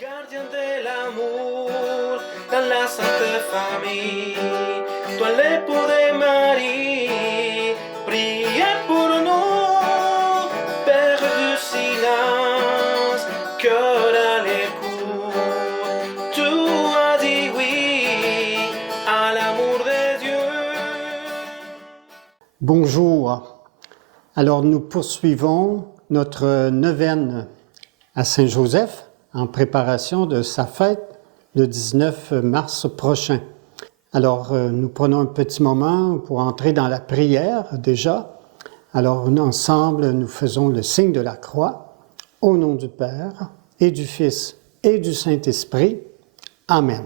Gardien de l'amour dans la Sainte Famille, toi l'époux de Marie, priez pour nous, Père du silence, cœur à l'écoute, tu as dit oui à l'amour de Dieu. Bonjour. Alors nous poursuivons notre neuvaine à Saint-Joseph en préparation de sa fête le 19 mars prochain. Alors nous prenons un petit moment pour entrer dans la prière déjà. Alors ensemble nous faisons le signe de la croix au nom du Père et du Fils et du Saint-Esprit. Amen.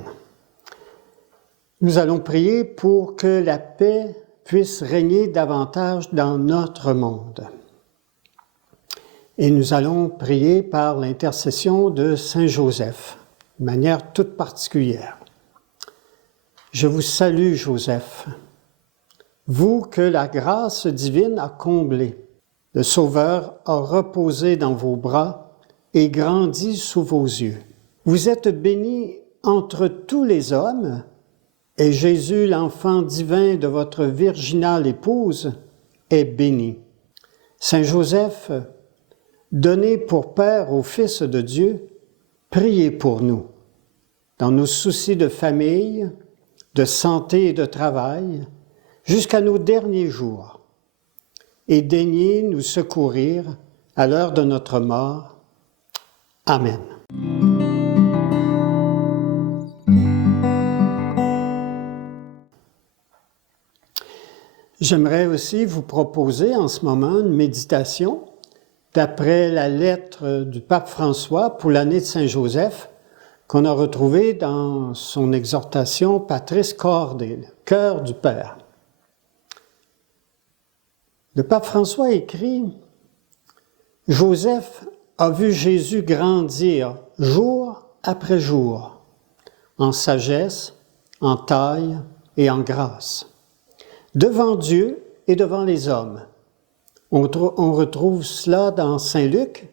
Nous allons prier pour que la paix puisse régner davantage dans notre monde. Et nous allons prier par l'intercession de Saint Joseph, de manière toute particulière. Je vous salue, Joseph, vous que la grâce divine a comblé. Le Sauveur a reposé dans vos bras et grandi sous vos yeux. Vous êtes béni entre tous les hommes, et Jésus, l'enfant divin de votre virginale épouse, est béni. Saint Joseph, donné pour Père au Fils de Dieu, priez pour nous, dans nos soucis de famille, de santé et de travail, jusqu'à nos derniers jours, et daignez nous secourir à l'heure de notre mort. Amen. J'aimerais aussi vous proposer en ce moment une méditation d'après la lettre du pape François pour l'année de Saint-Joseph qu'on a retrouvée dans son exhortation Patris Corde, cœur du Père. Le pape François écrit « Joseph a vu Jésus grandir jour après jour, en sagesse, en taille et en grâce, devant Dieu et devant les hommes. » On retrouve cela dans Saint Luc,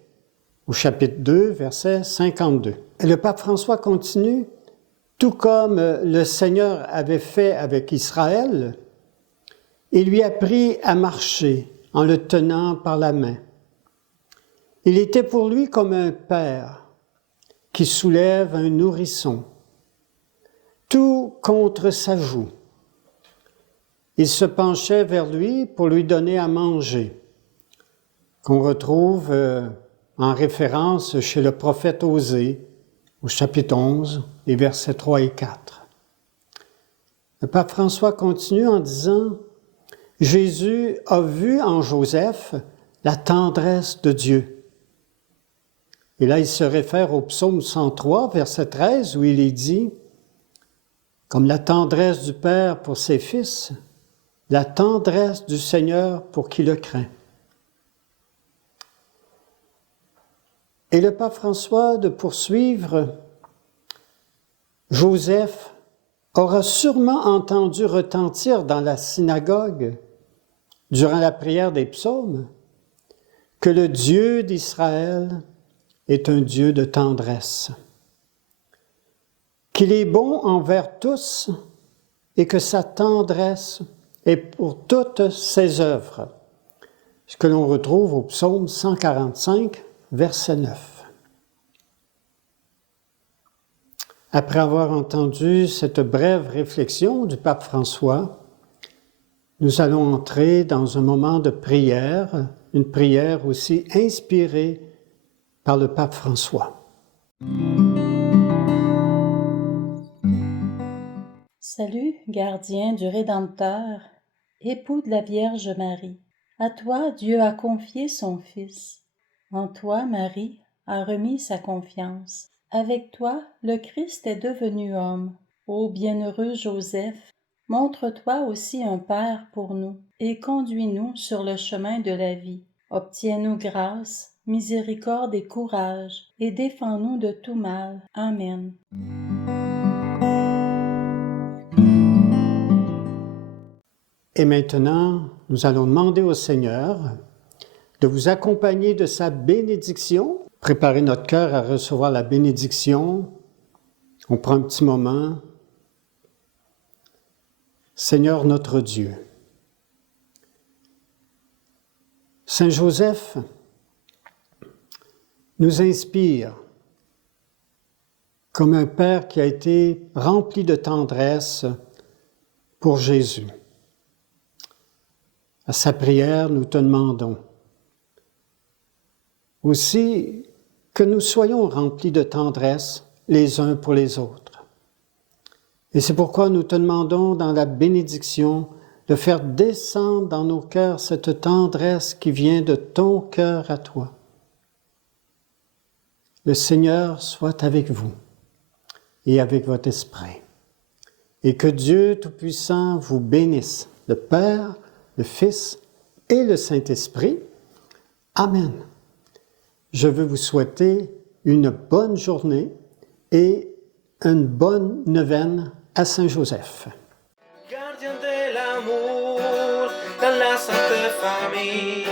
au chapitre 2, verset 52. Et le pape François continue, tout comme le Seigneur avait fait avec Israël, il lui a appris à marcher en le tenant par la main. Il était pour lui comme un père qui soulève un nourrisson, tout contre sa joue. Il se penchait vers lui pour lui donner à manger, qu'on retrouve en référence chez le prophète Osée, au chapitre 11, les versets 3 et 4. Le pape François continue en disant « Jésus a vu en Joseph la tendresse de Dieu. » Et là, il se réfère au psaume 103, verset 13, où il est dit « Comme la tendresse du Père pour ses fils, la tendresse du Seigneur pour qui le craint. » Et le pape François de poursuivre, Joseph aura sûrement entendu retentir dans la synagogue, durant la prière des psaumes, que le Dieu d'Israël est un Dieu de tendresse, qu'il est bon envers tous et que sa tendresse est pour toutes ses œuvres, ce que l'on retrouve au psaume 145, verset 9. Après avoir entendu cette brève réflexion du pape François, nous allons entrer dans un moment de prière, une prière aussi inspirée par le pape François. Salut, gardien du Rédempteur, époux de la Vierge Marie. À toi, Dieu a confié son Fils. En toi, Marie a remis sa confiance. Avec toi, le Christ est devenu homme. Ô bienheureux Joseph, montre-toi aussi un Père pour nous, et conduis-nous sur le chemin de la vie. Obtiens-nous grâce, miséricorde et courage, et défends-nous de tout mal. Amen. Et maintenant, nous allons demander au Seigneur de vous accompagner de sa bénédiction préparer notre cœur à recevoir la bénédiction. On prend un petit moment. Seigneur notre Dieu, Saint Joseph nous inspire comme un Père qui a été rempli de tendresse pour Jésus. À sa prière, nous te demandons aussi que nous soyons remplis de tendresse les uns pour les autres. Et c'est pourquoi nous te demandons dans la bénédiction de faire descendre dans nos cœurs cette tendresse qui vient de ton cœur à toi. Le Seigneur soit avec vous et avec votre esprit. Et que Dieu Tout-Puissant vous bénisse, le Père, le Fils et le Saint-Esprit. Amen. Je veux vous souhaiter une bonne journée et une bonne neuvaine à Saint-Joseph. Gardien de l'amour dans la Sainte Famille,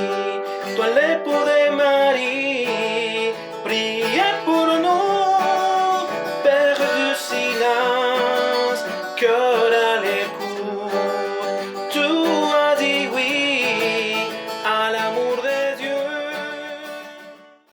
toi l'époux de Marie, prie